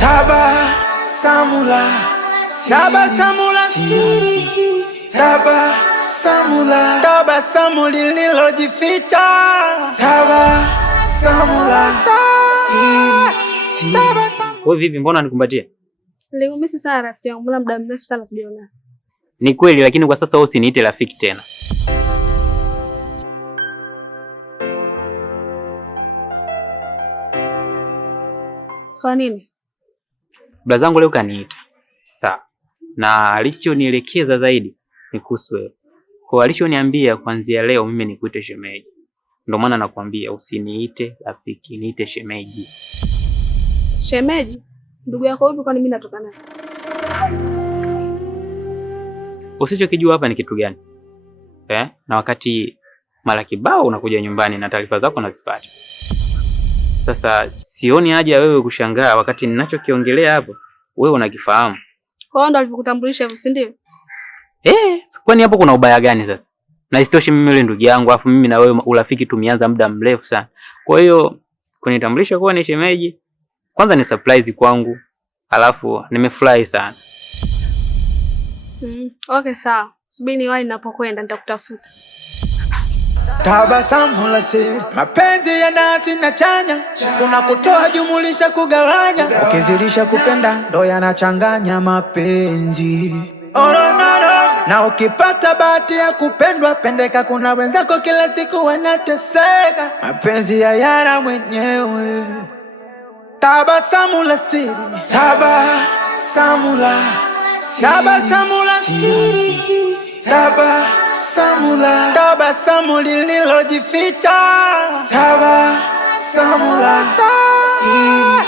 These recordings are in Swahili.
Tabasamula siri, tabasamu lililojificha, tabasamula siri. Wewe vipi, mbona nikumbatia? Nilikumisi sana rafiki yangu, mbona muda mrefu sana kujiona. Ni kweli, lakini kwa sasa wewe usiniite rafiki tena. Kwa nini? Brazangu leo kaniita. Sawa. Na alichonielekeza zaidi ni kuhusu wewe. Kwa alichoniambia kuanzia leo mimi nikuite shemeji. Ndio maana nakwambia usiniite rafiki, niite shemeji. Shemeji? Ndugu yako yupi, kwani mimi natoka naye? Usichokijua hapa ni kitu gani? Na wakati mara kibao unakuja nyumbani na taarifa zako nazipata. Sasa sioni haja wewe kushangaa wakati ninachokiongelea hapo wewe unakifahamu. Kwa hiyo ndo alivyokutambulisha hivyo, si ndio? Kwani hapo kuna ubaya gani sasa? Na isitoshe mimi yule ndugu yangu, afu mimi na wewe urafiki tumeanza muda mrefu sana. Kwa hiyo kunitambulisha kuwa ni shemeji, kwanza ni surprise kwangu. Alafu nimefurahi sana. Okay, sawa. Subiri niwahi ninapokwenda nitakutafuta. Tabasamu la siri, mapenzi ya nasi na chanya, tunakutoa jumulisha kugawanya, ukizidisha kupenda ndo yanachanganya mapenzi. Na ukipata bahati ya kupendwa, pendeka, kuna wenzako kila siku wanateseka, mapenzi ya yana mwenyewe. Tabasamu la siri, tabasamu la siri, tabasamu lililojificha, tabasamu la siri.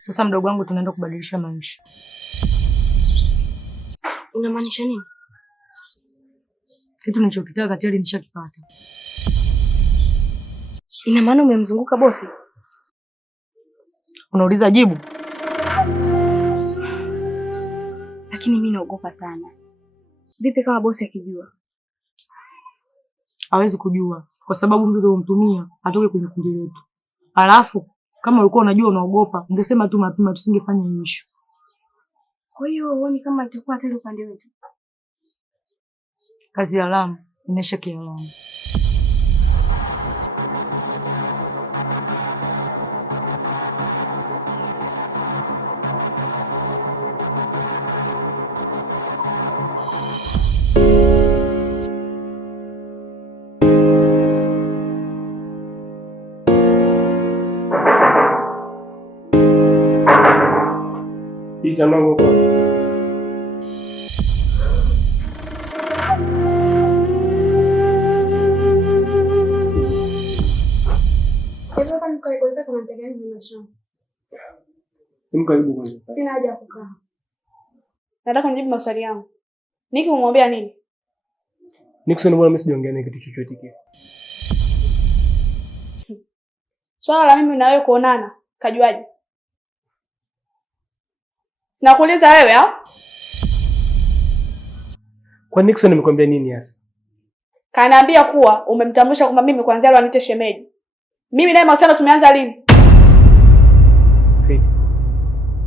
Sasa mdogo wangu, tunaenda kubadilisha maisha. Unamaanisha nini? Kitu nilichokitaka Kateli nishakipata. Ina maana umemzunguka bosi? Unauliza jibu. Lakini mimi naogopa sana. Vipi kama bosi akijua? Hawezi kujua kwa sababu mtu umtumia atoke kwenye kundi letu. Alafu kama ulikuwa unajua unaogopa, ungesema tu mapema, tusingefanya issue. Kwa hiyo uone kama itakuwa tena upande wetu. Kazi ya Lamu inaisha kialamu. Jamaa kwa sina haja ya kukaa. Nataka nijibu maswali yangu. Niki umwambia nini? Nixon, mbona mimi sijaongea naye kitu chochote kile? Swala la mimi na wewe kuonana, kajuaje? Nakuuliza wewe au? Kwa Nixon nimekwambia nini hasa? Kaniambia kuwa umemtambulisha kwamba mimi kuanzia leo anite shemeji. Mimi naye mahusiano tumeanza lini?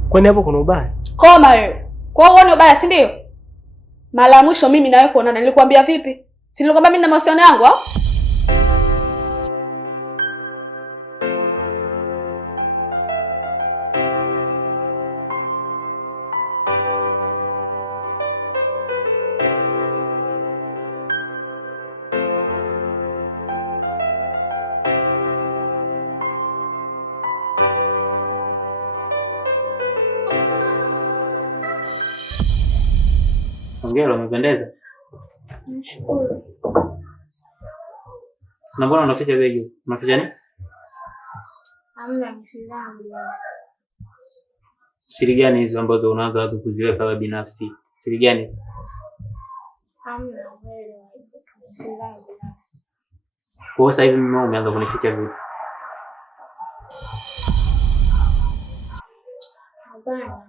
Kwani hapo kuna ubaya? Koma wewe. Kwa hiyo uone ubaya, si ndio? Mara mwisho mimi na wewe kuonana nilikwambia vipi? Si nilikwambia mimi na mahusiano yangu au? Hongera, umependeza. Nashukuru. Na mbona unaficha begi? Unaficha nini? Hamna mshizangu binafsi. Siri gani hizo ambazo unaanza wazo kuziweka wewe binafsi? Siri gani? Hamna wewe mshizangu binafsi. Kwa sasa hivi mimi umeanza kunificha vipi? Hapana.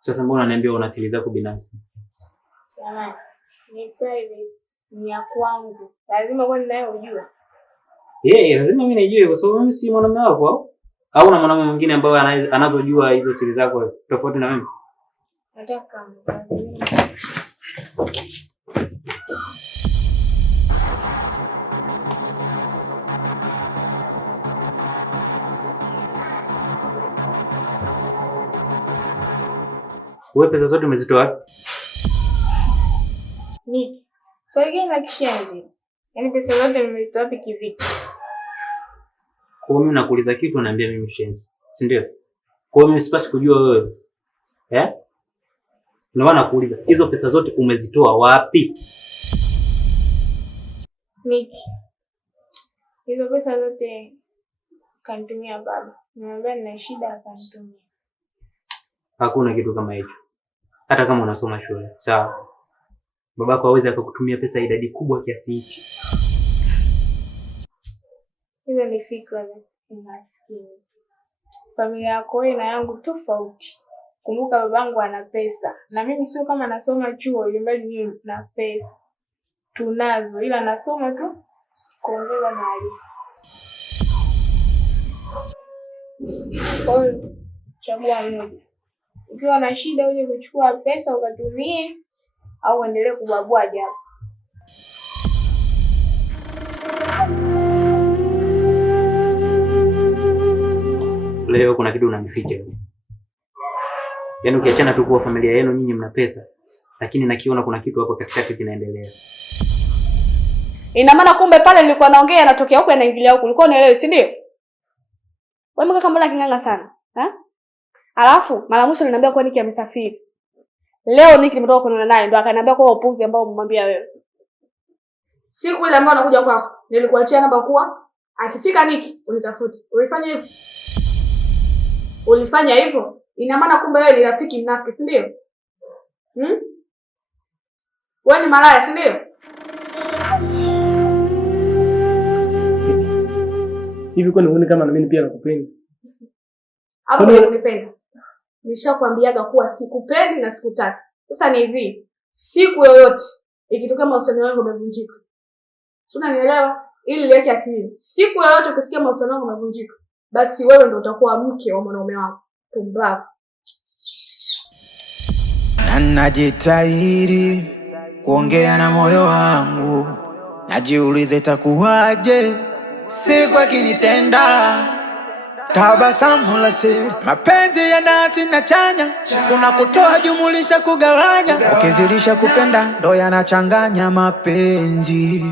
Sasa mbona unaniambia una siri zako binafsi? Jamani, ni private, ni ya kwangu. Lazima kwani naye ujue. Lazima mimi nijue kwa sababu mimi si mwanamume wako au na mwanamume mwingine ambaye anazojua hizo siri zako tofauti na mimi. Nataka wewe pesa zote umezitoa wapi? Niki. Kwa hiyo na kishenzi. Yaani pesa zote nimezitoa wapi kivipi? Kwa mimi nakuuliza kitu unaambia mimi mshenzi. Si ndio? Kwa mimi sipasi kujua wewe. Ndio maana nakuuliza hizo pesa zote umezitoa wapi? Niki. Hizo pesa zote kanitumia baba. Niambia nina shida akanitumia. Hakuna kitu kama hicho. Hata kama unasoma shule, sawa? Babako hawezi akakutumia pesa idadi kubwa kiasi hichi. Hizo ni fikra za maskini. Familia yako wewe na yangu tofauti. Kumbuka babangu ana pesa na mimi sio kama nasoma chuo ili mbali mimi na pesa. Tunazo ila nasoma tu kuongeza maarifa. Kwa hiyo chagua moja. Ukiwa na shida uje kuchukua pesa ukatumie au uendelee kubabua ajabu. Leo kuna kitu unanificha. Yaani ukiachana tu kwa familia yenu nyinyi mna pesa, lakini nakiona kuna kitu hapo katikati kinaendelea. Ina maana kumbe pale nilikuwa naongea yanatokea huko yanaingilia huko. Ulikuwa unaelewa, si ndio? Wewe kama mbona kinganga sana? Alafu mara mwisho aliniambia kwa Niki amesafiri. Leo Niki nimetoka kuonana naye ndo akaniambia kwa upuzi ambao umemwambia wewe. Siku ile ambayo anakuja kwako, nilikuachia namba kuwa akifika Niki unitafute. Ulifanya hivyo? Ulifanya hivyo? Ina maana kumbe wewe ni rafiki mnafiki, si ndio? Wewe ni malaya, si ndio? Hivi kwa nini kama na mimi pia nakupenda? Hapo ndio unipenda. Nishakwambiaga kuwa sikupendi na sikutaki. Sasa ni hivi, siku yoyote ikitokea mahusiano yangu yamevunjika. Unanielewa? Ili liweke akili. Siku yoyote ukisikia mahusiano yangu yamevunjika, basi wewe ndio utakuwa mke wa mwanaume wako. Pumbavu. Na najitahidi kuongea na moyo wangu. Najiuliza itakuwaje siku akinitenda. Tabasamu la siri, mapenzi ya nasi na chanya. Tunakutoa jumulisha kugawanya. Ukizidisha kupenda ndo yanachanganya mapenzi.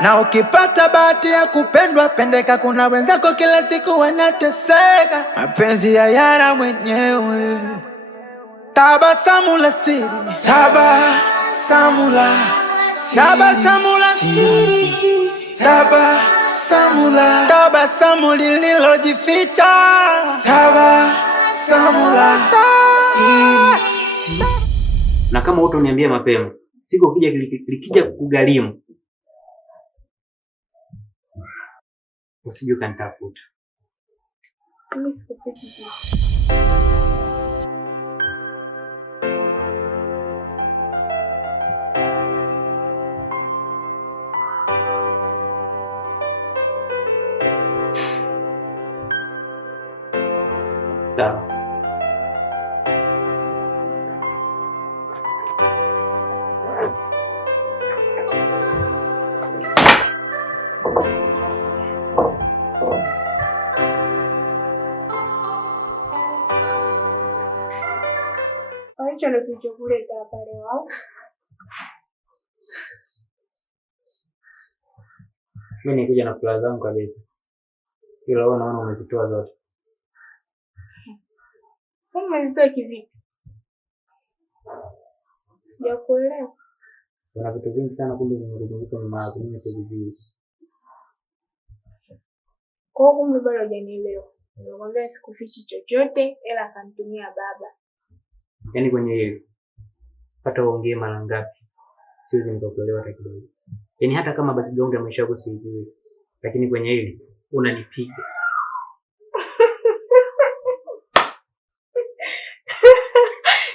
Na ukipata bahati ya kupendwa pendeka, kuna wenzako kila siku wanateseka. Mapenzi ya yana mwenyewe. Tabasamu la siri, tabasamu la siri, tabasamu lililojificha, tabasamu la siri. Na kama hutoniambia mapema, siku likija kukugharimu, usije ukanitafuta. Sawa. Hicho ndio kilichokuleta hapa leo au? Mimi nikuja na furaha zangu kabisa. Ila wewe naona umezitoa zote. Umezitoa kivipi? Sijakuelewa. Kuna vitu vingi sana kumbe vimezunguka nyuma yako, mimi sijui. Kwa hiyo kumbe bado hujanielewa. Nimekwambia sikufichi chochote ila akanitumia baba. Yaani kwenye hili hata uongee mara ngapi siwezi nikakuelewa hata kidogo. Yaani hata kama background ya maisha yako sijui, lakini kwenye hili unanipiga.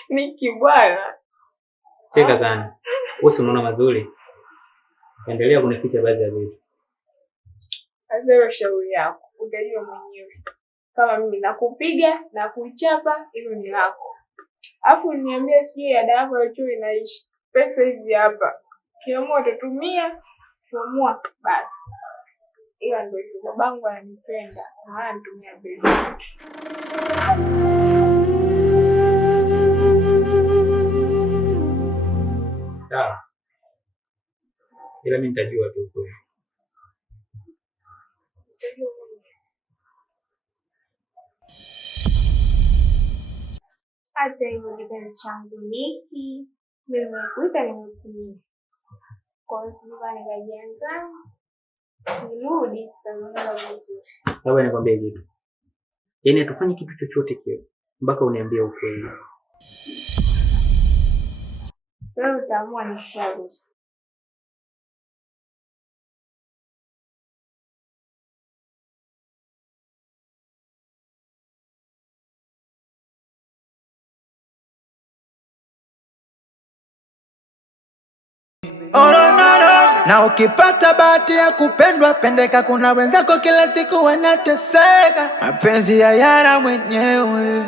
Niki bwana. Cheka sana. Wewe unaona mazuri. Endelea kunificha baadhi ya vitu. Azero shauri yako. Utajua mwenyewe. Kama mimi nakupiga na kuichapa hilo ni lako. Alafu niambie sijui ada yako ya chuo inaishi. Pesa hizi hapa. Kiamua utatumia, kiamua basi. Ila ndio hivyo babangu ananipenda. Maana nitumia pesa. Sawa. Ila mimi nitajua tu kweli. Hata hivyo kipenzi changu Niki, mimi nimekuita nimekuja. Kwa hiyo sasa nikajiandaa. Nirudi tutaenda vizuri. Labda nikwambie kitu. Yaani hatufanye kitu chochote kile mpaka uniambie ukweli. Leo utaamua nishauri. Na ukipata bahati ya kupendwa pendeka, kuna wenzako kila siku wanateseka. Mapenzi ya yara mwenyewe.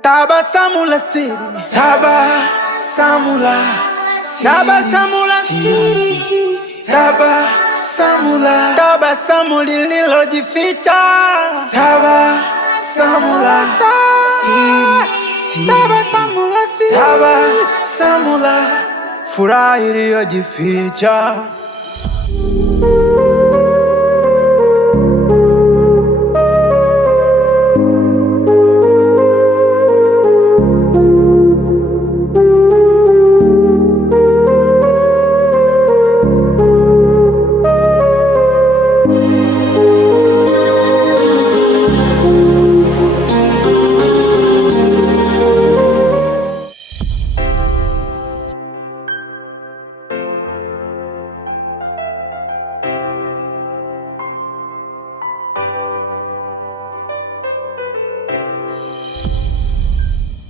Tabasamu la siri, tabasamu la siri, tabasamu lililojificha, tabasamu la siri, tabasamu la furaha iliyojificha.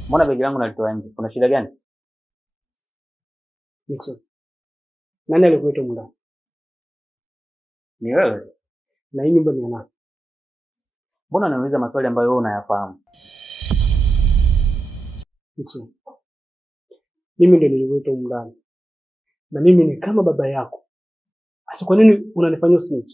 Mbona begi langu nalitoa nje? Kuna shida gani? Nixon. Nani alikuita munda? Ni wewe? Na hii nyumba ni ya nani? Mbona unaniuliza maswali ambayo wewe unayafahamu? Nixon. Mimi ndo nilikuita mundani. Na mimi ni kama baba yako. Sasa kwa nini unanifanyia snitch?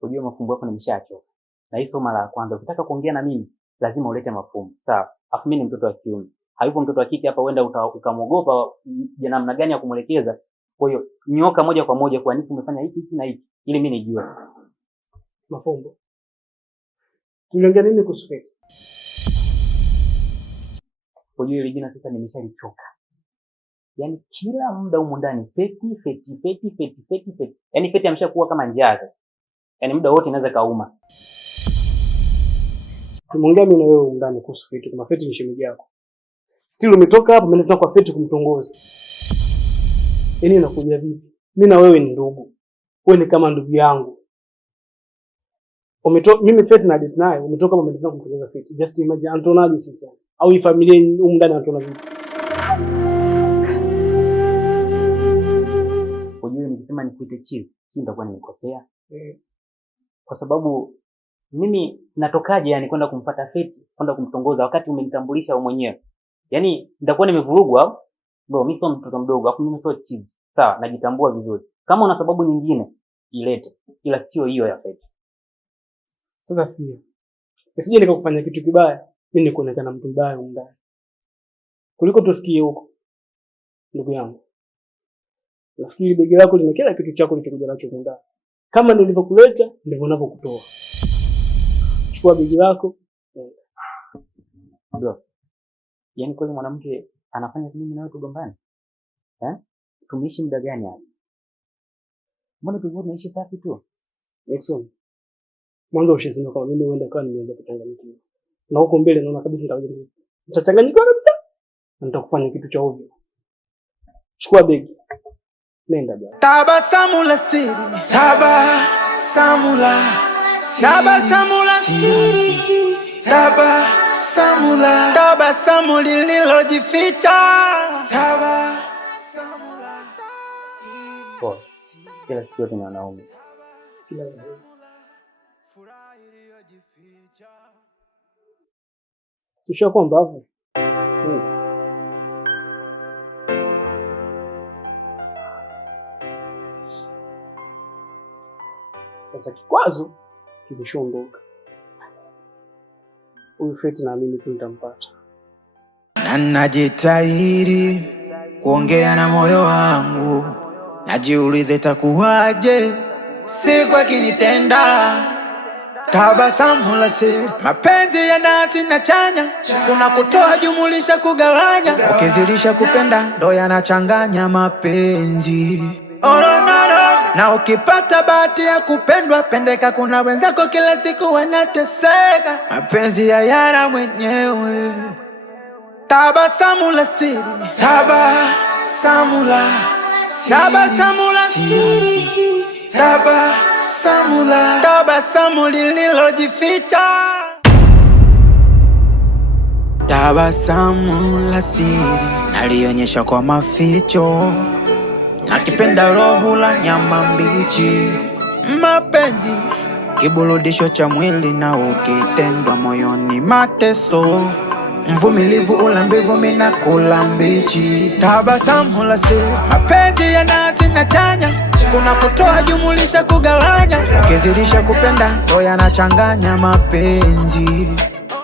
Unajua mafumbo yako nimeshachoka. Na hii sio mara ya kwanza. Ukitaka kuongea na mimi lazima ulete mafumbo. Sawa? Afu mimi ni mtoto wa kiume. Hayupo mtoto wa kike hapa uenda ukamwogopa namna gani ya kumwelekeza. Kwa hiyo nyoka moja kwa moja kwa nini umefanya hiki na hiki ili mimi nijue. Mafumbo. Tuliongea nini kuhusu Feti? Unajua ile jina sasa nimeshalichoka. Yaani kila muda huko ndani Feti. Yaani Feti ameshakuwa kama njaa sasa. Yaani muda wote inaweza kauma. Tumeongea mimi na wewe ndani kuhusu Feti, kama Feti ni shemeji yako. Still umetoka hapo umeenda kwa Feti kumtongoza. Yaani inakuja vipi? Mimi na wewe ni ndugu. Wewe ni kama ndugu yangu. Mimi Feti na date naye, umetoka hapo umeenda kumtongoza Feti. Just imagine antonaje sasa? Au hii familia huko ndani anatona vipi? Unajua nikisema nikuite chizi, nitakuwa nimekosea. Kwa sababu mimi natokaje yani kwenda kumfuata Feti, kwenda kumtongoza wakati umenitambulisha wewe mwenyewe. Yaani nitakuwa nimevurugwa au? Bro, mimi sio mtoto mdogo, afu mimi sio chizi. Sawa, najitambua vizuri. Kama una sababu nyingine, ilete. Ila sio hiyo ya Feti. Sasa sikia. Nisije nikakufanya kitu kibaya, mimi nikuonekana mtu mbaya huko ndani. Kuliko tufikie huko. Ndugu yangu. Nafikiri begi lako lina kila kitu chako ulichokuja nacho huko ndani. Kama nilivyokuleta, ndivyo ninavyokutoa. Chukua begi lako. Ndio. Yaani kweli mwanamke anafanya mimi na wewe tugombane? Tumeishi muda gani hapa? Mbona tulikuwa tunaishi safi tu? Nixon. Mwanzo ushizima kama mimi uende kwa nimeanza kuchanganyikiwa. Na huko mbele naona kabisa nitachanganyikiwa kabisa. Na nitakufanya kitu cha ovyo. Chukua begi. Nenda basi. Tabasamu la siri. Tabasamu la siri. Tabasamu lililojificha. Poa. Kila siku yote ni wanaume. Kila siku. Ushakuwa mbavu. Sasa kikwazo kimeshaondoka. Huyu Feti na mimi tu nitampata. Na najitahidi kuongea na moyo wangu, najiulize itakuwaje siku akinitenda. Tabasamu la siri, mapenzi ya nasi na chanya, tunakutoa jumulisha kugawanya, ukizidisha kupenda ndo yanachanganya mapenzi. Na ukipata bahati ya kupendwa, pendeka, kuna wenzako kila siku wanateseka, mapenzi ya yana mwenyewe. Tabasamu la siri, tabasamu la siri, tabasamu lililojificha. Tabasamu la siri nalionyesha kwa maficho, nakipenda roho la nyama mbichi. Mapenzi kiburudisho cha mwili, na ukitendwa moyoni mateso. Mvumilivu ula mbivu, mina kula mbichi. Tabasamu la siri, mapenzi ya nasi na chanya, kuna kutoa jumulisha kugawanya, ukizidisha kupenda ndo yanachanganya mapenzi.